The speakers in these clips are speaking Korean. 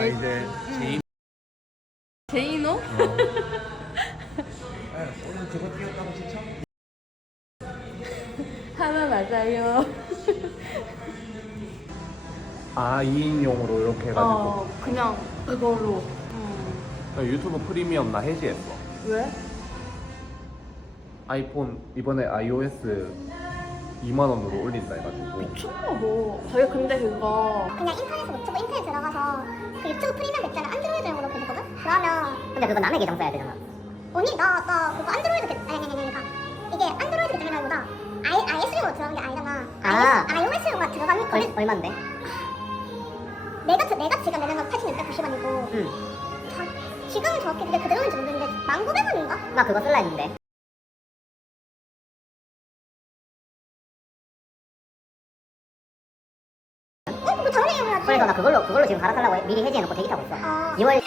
아 이제 제인 제이노? 어. 오늘 저거 뛰었다고 추천? 하나 맞아요. 아 2인용으로 이렇게 해가지고 어, 그냥 그걸로. 음. 유튜브 프리미엄 나 해지했어 왜? 아이폰 이번에 iOS 2만 원으로 올린다 해가지고 미쳤나 봐. 자기 근데 그거 그냥 인터넷에서 유튜브 인터넷 들어가서 그 유튜브 프리미엄 있잖아 안드로이드용으로 되거든? 그러면 근데 그거 남의 계정 써야 되잖아. 언니 나, 나 그거 안드로이드 계 아니 아니 아니 그러니까 이게 안드로이드 계정이라기보다 I, IS용으로 들어간 게 아니잖아 아. iOS용으로 들어가는 얼, 거는 얼만데? 내가, 저- 내가 지금 내는 건 8,690원이고 응. 지금은 정확히 그게 그대로인지 모르겠는데 1,900원인가? 나 그거 쓸라 했는데. 그래서 나 그걸로 그걸로 지금 갈아타려고 해- 미리 해지해놓고 대기 타고 있어. 아. 2월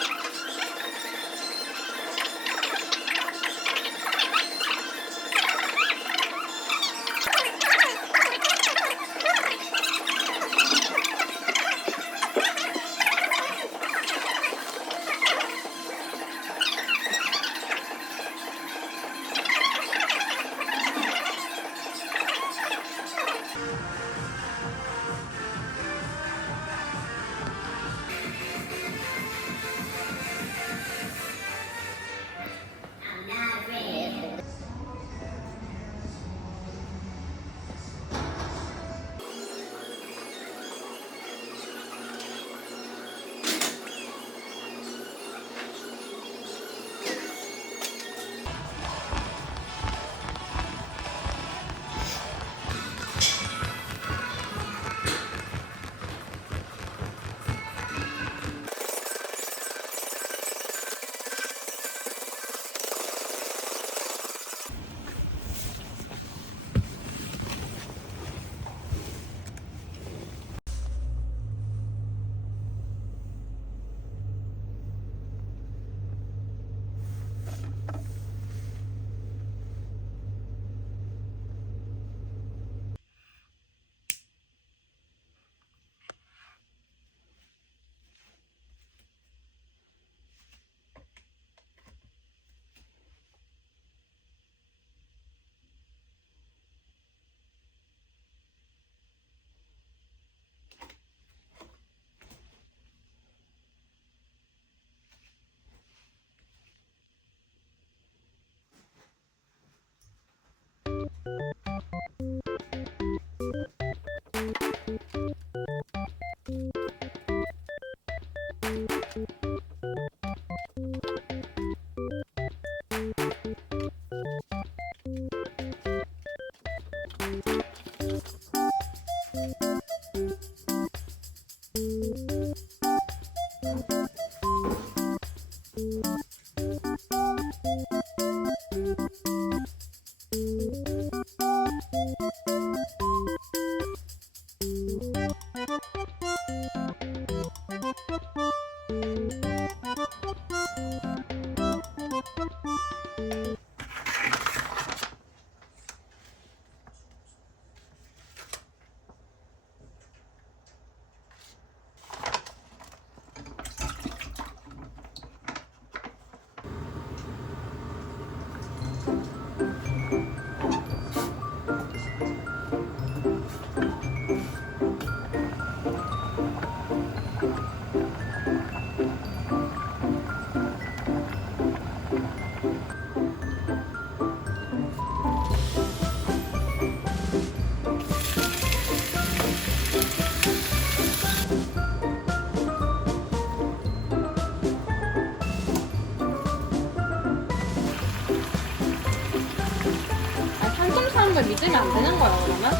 믿으면 안 되는 거야, 그러면? 어.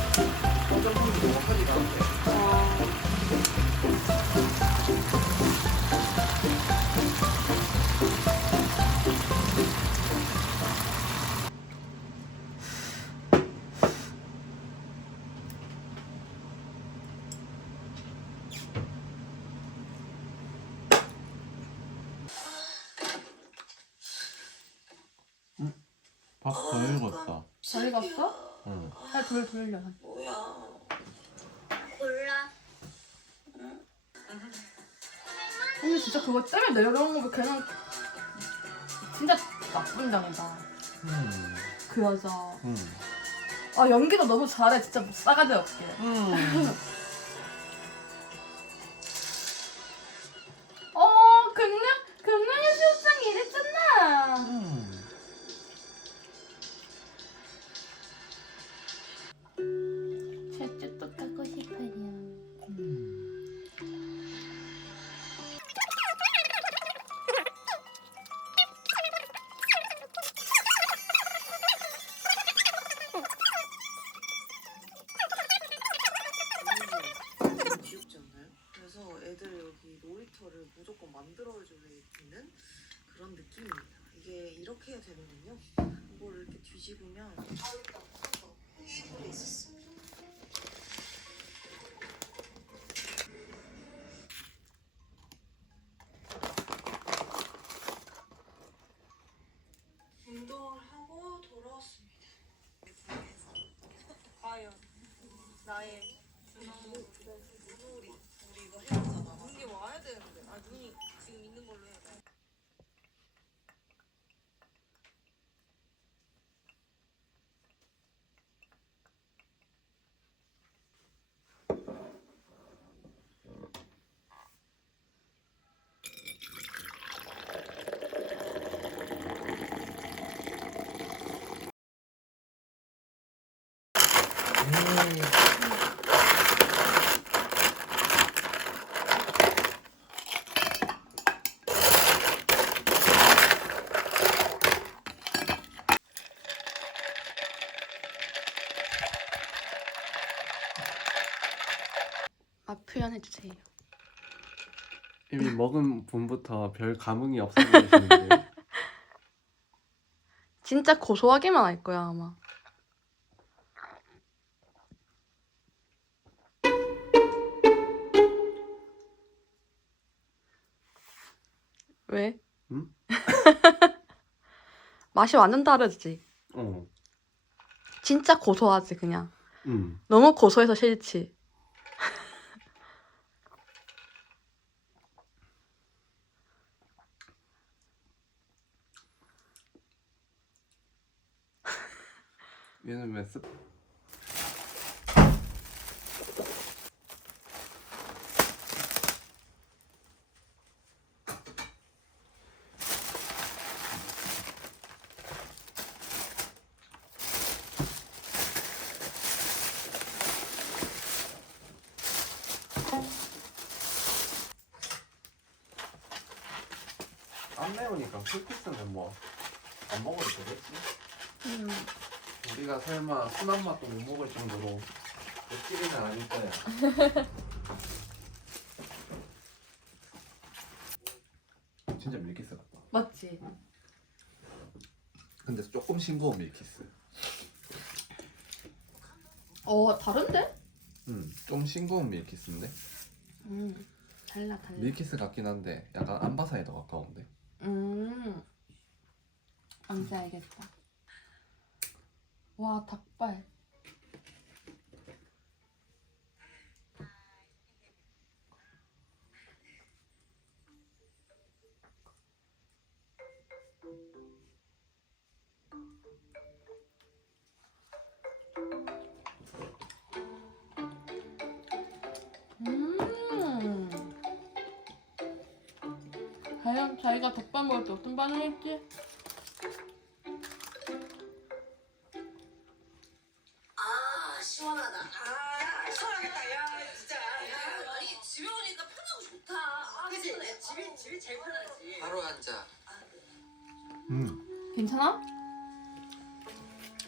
밥더 읽었다 잘 익었어? 응. 아, 돌 돌려. 골라 근데 진짜 그거 때문에 내려온 거면 걔는 진짜 나쁜 장이다. 음. 그 여자. 음. 아 연기도 너무 잘해. 진짜 뭐 싸가지 없게. 어 되는군요. 이걸 이렇게 뒤집으면. 운동을 하고 돌아왔습니다. 과연 나의 눈물이 우리 이거 해야 되잖아. 눈이 와야 되는데. 아 눈이 지금 있는 걸로 해야 돼. 맛 표현 해 주세요. 이미 먹은 분부터 별 감흥이 없어 보이시는데요. 진짜 고소하게만 할 거야 아마. 왜? 응? 맛이 완전 다르지. 어. 진짜 고소하지 그냥. 음. 너무 고소해서 싫지. 얘는 왜 습? 안 매우니까 풀피스는 뭐 안 먹어도 되겠지? 음. 우리가 설마 순한 맛도 못 먹을 정도로 찌리는 아닐 거야. 진짜 밀키스 같다. 맞지. 근데 조금 싱거운 밀키스. 어 다른데? 음, 좀 싱거운 밀키스인데 음 달라 달라. 밀키스 같긴 한데 약간 안바사에 더 가까운데. 음. 뭔지 알겠다. 와 닭발. 음. 과연 자기가 닭발 먹을 때 어떤 반응일지?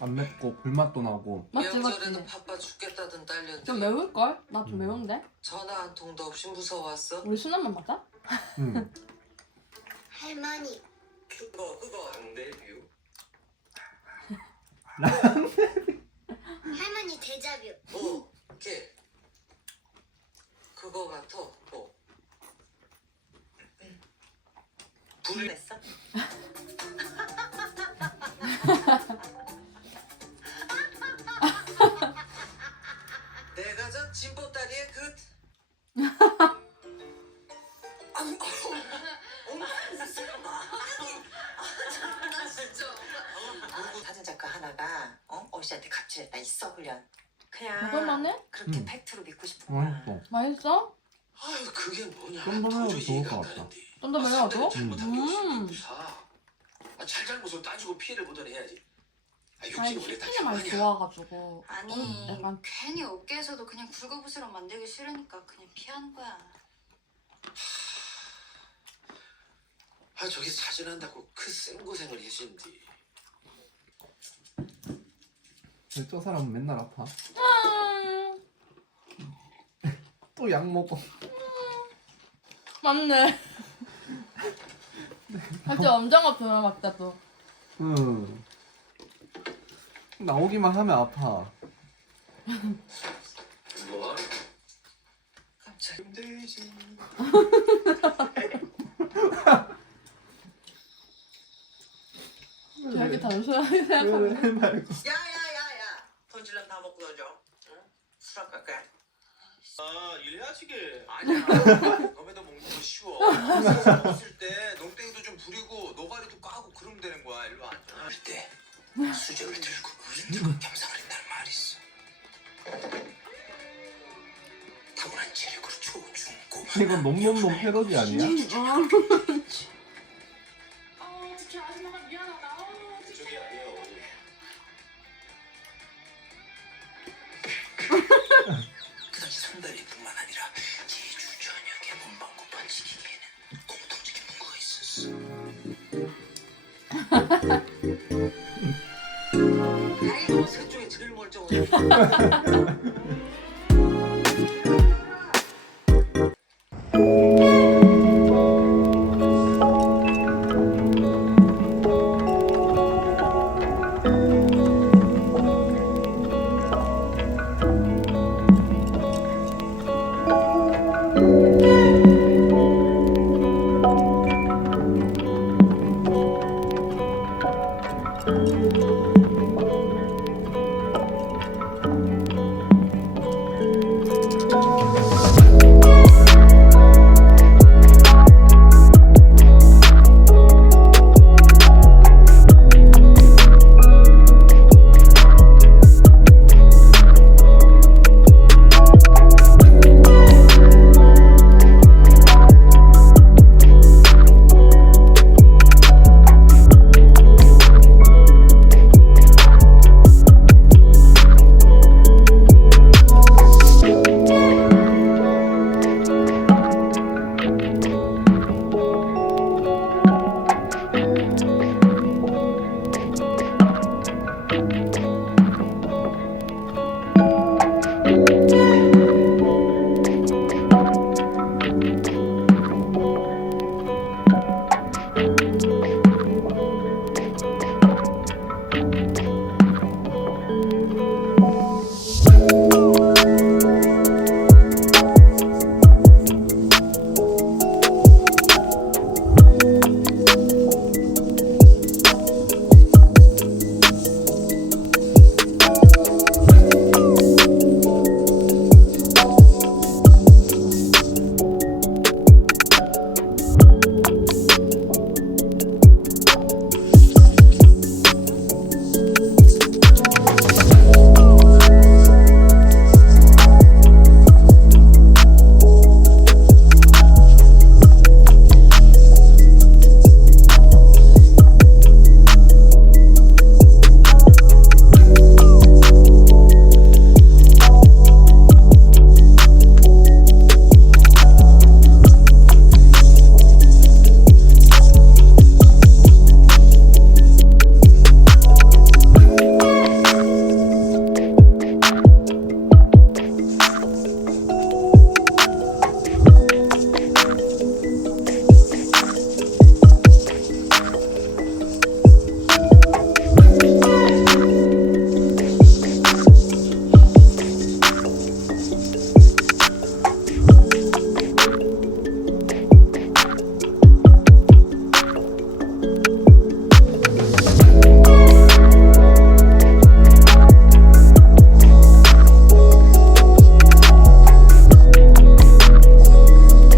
안 맵고 불맛도 나고. 맞지 명절에는 맞지. 바빠 죽겠다던 딸년들이 좀 매울 걸? 나 좀 음. 매운데. 전화 한 통도 없이 무서웠어. 우리 순한맛 맞아? 음, 할머니 그거 그거 랑데뷰. 할머니 데자뷰 어, 걔 그거 같아. 어. 불 냈어? 맛있어. 아유 그게 뭐냐 도저히 좋을 이해가 것 안 같다. 가는데. 좀더 매워도? 아, 잘못한 게 음. 없으면 사. 아, 잘잘못을 따지고 피해를 보던 해야지 아, 아니 육지는 원래 다 치킨이 많이 양반이야. 좋아가지고 아니 어, 약간 괜히 어깨에서도 그냥 굴거부스럼 만들기 싫으니까 그냥 피하는 거야. 아 저기 사진 한다고 그 생고생을 해준디 근데 저 사람은 맨날 아파. 음, 또 약 먹어. 맞네 진짜 엄청 아프면 맞다 또 응. 나오기만 하면 아파. 뭐? 힘들지 저렇게 단순하게 생각하면 왜 말고. 야야야야. 돈질란 다 먹고 던져. 응? 수락 갈게. 아 일해야지게 아니야. 너네도 먹는 거 쉬워. 먹었을 때 농땡이도 좀 부리고 노가리도 까고 그러면 되는 거야. 일로 앉아. 그럴 때 수저를 들고 들고 겸상을 한다는 말이 있어. 타고난 체력으로 좋은 중고 이건 놈놈놈 패러디 아니야? 아 선달이뿐만 아니라 제주 전역의 문방구판 지키기에는 공통적인 문구가 있었어. 다행히 셋 중에 제일 멀쩡해